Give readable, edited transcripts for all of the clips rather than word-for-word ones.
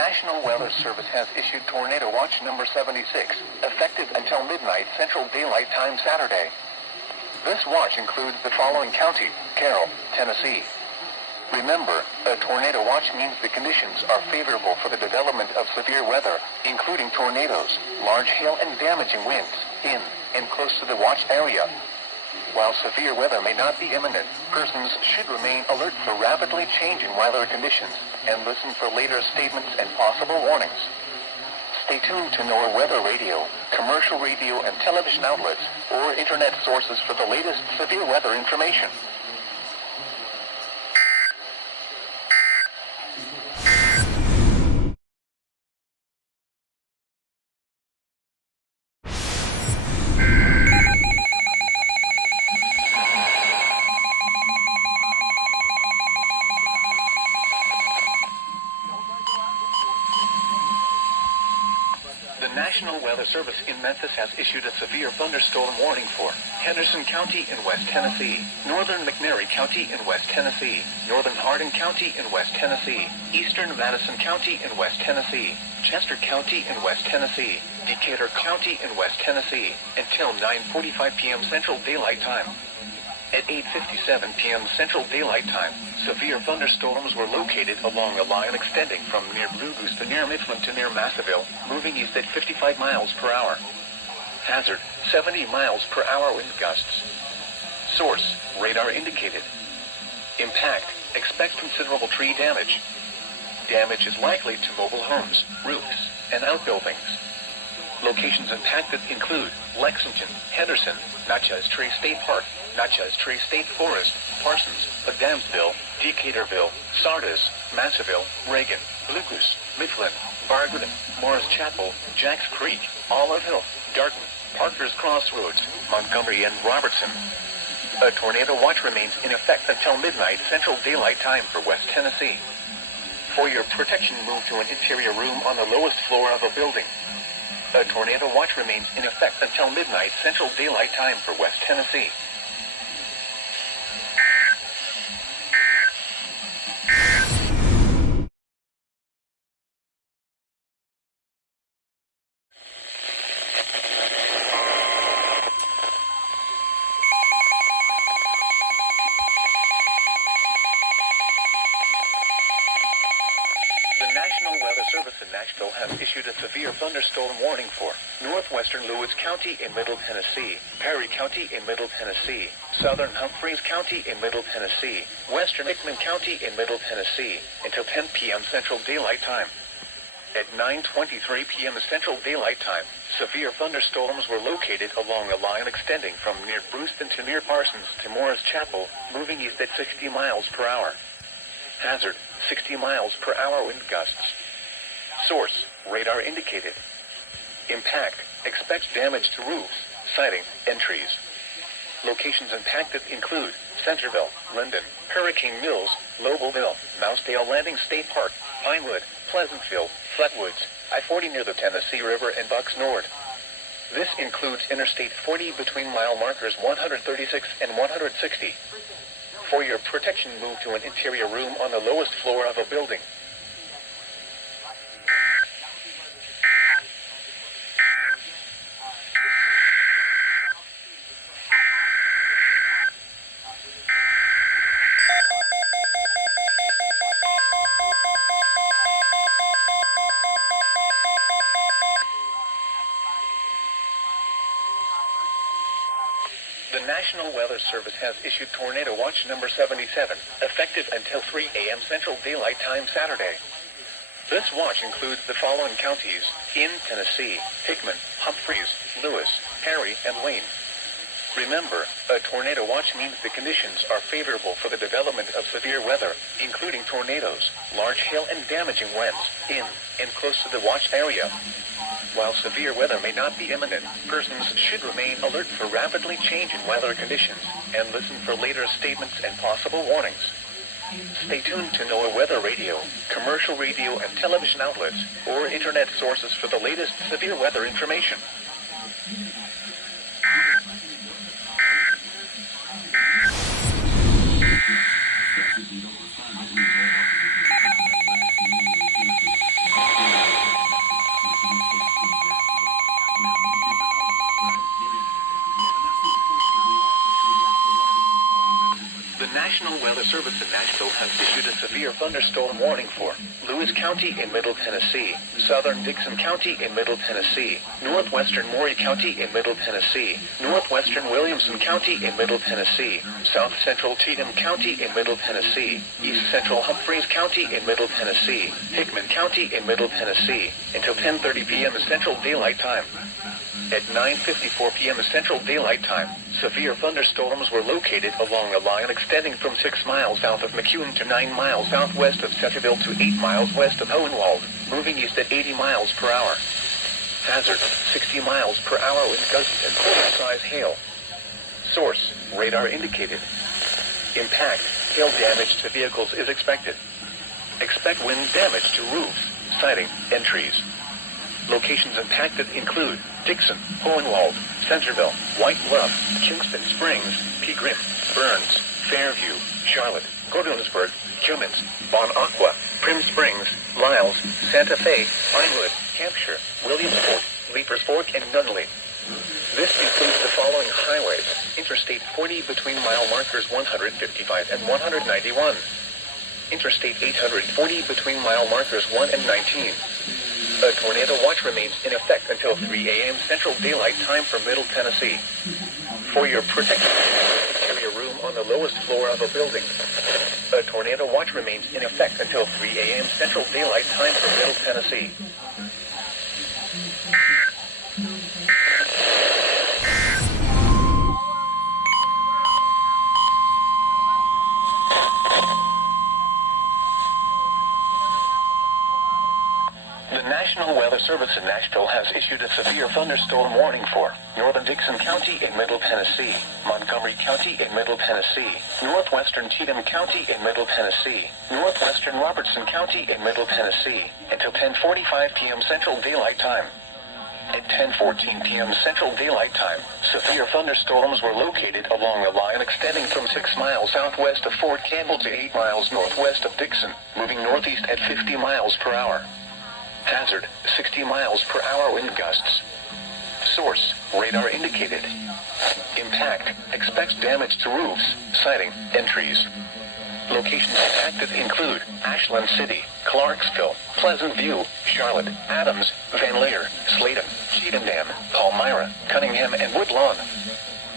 National Weather Service has issued Tornado Watch number 76, effective until midnight Central Daylight Time Saturday. This watch includes the following county: Carroll, Tennessee. Remember, a tornado watch means the conditions are favorable for the development of severe weather, including tornadoes, large hail and damaging winds, in and close to the watch area. While severe weather may not be imminent, persons should remain alert for rapidly changing weather conditions and listen for later statements and possible warnings. Stay tuned to NOAA Weather Radio, commercial radio and television outlets, or internet sources for the latest severe weather information. The National Weather Service in Memphis has issued a severe thunderstorm warning for Henderson County in West Tennessee, northern McNairy County in West Tennessee, northern Hardin County in West Tennessee, eastern Madison County in West Tennessee, Chester County in West Tennessee, Decatur County in West Tennessee, until 9:45 p.m. Central Daylight Time. At 8:57 p.m. Central Daylight Time, severe thunderstorms were located along a line extending from near Blue Goose to near Mifflin to near Massaville, moving east at 55 miles per hour. Hazard, 70 miles per hour wind gusts. Source, radar indicated. Impact, expect considerable tree damage. Damage is likely to mobile homes, roofs, and outbuildings. Locations impacted include Lexington, Henderson, Natchez Trace State Park, Natchez Trace State Forest, Parsons, Adamsville, Decaturville, Sardis, Massaville, Reagan, Blue Goose, Mifflin, Bargain, Morris Chapel, Jacks Creek, Olive Hill, Darton, Parker's Crossroads, Montgomery, and Robertson. A tornado watch remains in effect until midnight Central Daylight Time for West Tennessee. For your protection, move to an interior room on the lowest floor of a building. A tornado watch remains in effect until midnight Central Daylight Time for West Tennessee. The National Weather Service in Nashville has issued a severe thunderstorm warning for northwestern Lewis County in Middle Tennessee, Perry County in Middle Tennessee, southern Humphreys County in Middle Tennessee, western Hickman County in Middle Tennessee, until 10 p.m. Central Daylight Time. At 9:23 p.m. Central Daylight Time, severe thunderstorms were located along a line extending from near Brewston to near Parsons to Morris Chapel, moving east at 60 miles per hour. Hazard, 60 miles per hour wind gusts. Source, radar indicated. Impact, expect damage to roofs, siding, and trees. Locations impacted include Centerville, Linden, Hurricane Mills, Lobelville, Mousedale Landing State Park, Pinewood, Pleasantville, Flatwoods, I-40 near the Tennessee River, and Bucks Nord. This includes Interstate 40 between mile markers 136 and 160. For your protection, move to an interior room on the lowest floor of a building. The National Weather Service has issued Tornado Watch number 77, effective until 3 a.m. Central Daylight Time Saturday. This watch includes the following counties in Tennessee: Hickman, Humphreys, Lewis, Perry, and Wayne. Remember, a tornado watch means the conditions are favorable for the development of severe weather, including tornadoes, large hail, and damaging winds, in and close to the watch area. While severe weather may not be imminent, persons should remain alert for rapidly changing weather conditions and listen for later statements and possible warnings. Stay tuned to NOAA Weather Radio, commercial radio and television outlets, or internet sources for the latest severe weather information. The National Weather Service in Nashville has issued a severe thunderstorm warning for Lewis County in Middle Tennessee, southern Dickson County in Middle Tennessee, northwestern Maury County in Middle Tennessee, northwestern Williamson County in Middle Tennessee, south central Cheatham County in Middle Tennessee, east central Humphreys County in Middle Tennessee, Hickman County in Middle Tennessee, until 10:30 p.m. Central Daylight Time. At 9:54 p.m. Central Daylight Time, severe thunderstorms were located along a line extending from 6 miles south of McEwen to 9 miles southwest of Setteville to 8 miles west of Hohenwald, moving east at 80 miles per hour. Hazard, 60 miles per hour with gusts and quarter-size hail. Source, radar indicated. Impact, hail damage to vehicles is expected. Expect wind damage to roofs, siding, and trees. Locations impacted include Dickson, Hohenwald, Centerville, White Bluff, Kingston Springs, Pegram, Burns, Fairview, Charlotte, Gordonsburg, Cummins, Bon Aqua, Prim Springs, Lyles, Santa Fe, Pinewood, Hampshire, Williamsport, Leapers Fork, and Nunley. This includes the following highways: Interstate 40 between mile markers 155 and 191. Interstate 840 between mile markers 1 and 19. A tornado watch remains in effect until 3 a.m. Central Daylight Time for Middle Tennessee. For your protection, interior room on the lowest floor of a building. A tornado watch remains in effect until 3 a.m. Central Daylight Time for Middle Tennessee. The National Weather Service in Nashville has issued a severe thunderstorm warning for northern Dickson County in Middle Tennessee, Montgomery County in Middle Tennessee, northwestern Cheatham County in Middle Tennessee, northwestern Robertson County in Middle Tennessee, until 10:45 p.m. Central Daylight Time. At 10:14 p.m. Central Daylight Time, severe thunderstorms were located along a line extending from 6 miles southwest of Fort Campbell to 8 miles northwest of Dickson, moving northeast at 50 miles per hour. Hazard, 60 miles per hour wind gusts. Source, radar indicated. Impact, expects damage to roofs, siding, and trees. Locations impacted include Ashland City, Clarksville, Pleasant View, Charlotte, Adams, Van Leer, Sladen, Cheatham, Palmyra, Cunningham, and Woodlawn.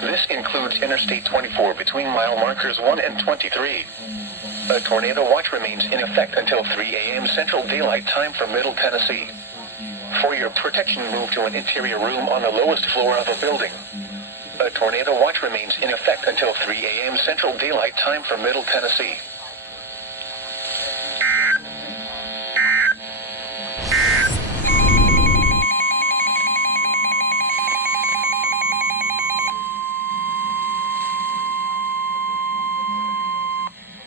This includes Interstate 24 between mile markers 1 and 23. A tornado watch remains in effect until 3 a.m. Central Daylight Time for Middle Tennessee. For your protection, move to an interior room on the lowest floor of a building. A tornado watch remains in effect until 3 a.m. Central Daylight Time for Middle Tennessee.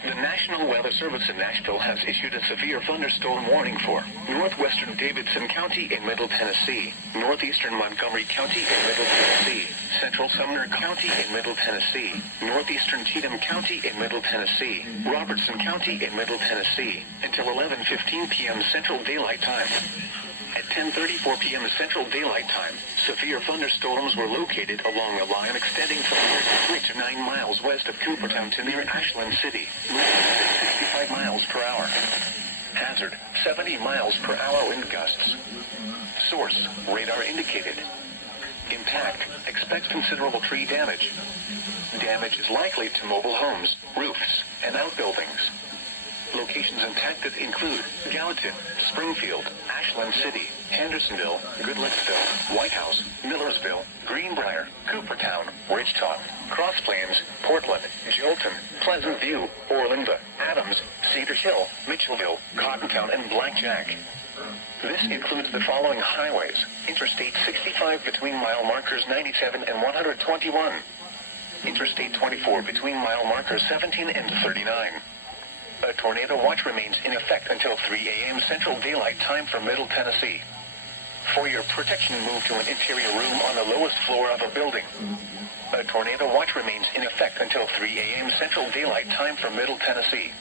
The National Weather Service in Nashville has issued a severe thunderstorm warning for northwestern Davidson County in Middle Tennessee, northeastern Montgomery County in Middle Tennessee, central Sumner County in Middle Tennessee, northeastern Cheatham County in Middle Tennessee, Robertson County in Middle Tennessee, until 11:15 p.m. Central Daylight Time. At 10:34 p.m. Central Daylight Time, severe thunderstorms were located along a line extending from near 3 to 9 miles west of Coopertown to near Ashland City, moving at 65 miles per hour. Hazard, 70 miles per hour wind gusts. Source, radar indicated. Impact, expects considerable tree damage. Damage is likely to mobile homes, roofs, and outbuildings. Locations impacted include Gallatin, Springfield, Ashland City, Hendersonville, Goodlettsville, White House, Millersville, Greenbrier, Coopertown, Ridgetop, Cross Plains, Portland, Jolton, Pleasant View, Orlinda, Adams, Cedar Hill, Mitchellville, Cottontown, and Blackjack. This includes the following highways: Interstate 65 between mile markers 97 and 121. Interstate 24 between mile markers 17 and 39. A tornado watch remains in effect until 3 a.m. Central Daylight Time for Middle Tennessee. For your protection, move to an interior room on the lowest floor of a building. A tornado watch remains in effect until 3 a.m. Central Daylight Time for Middle Tennessee.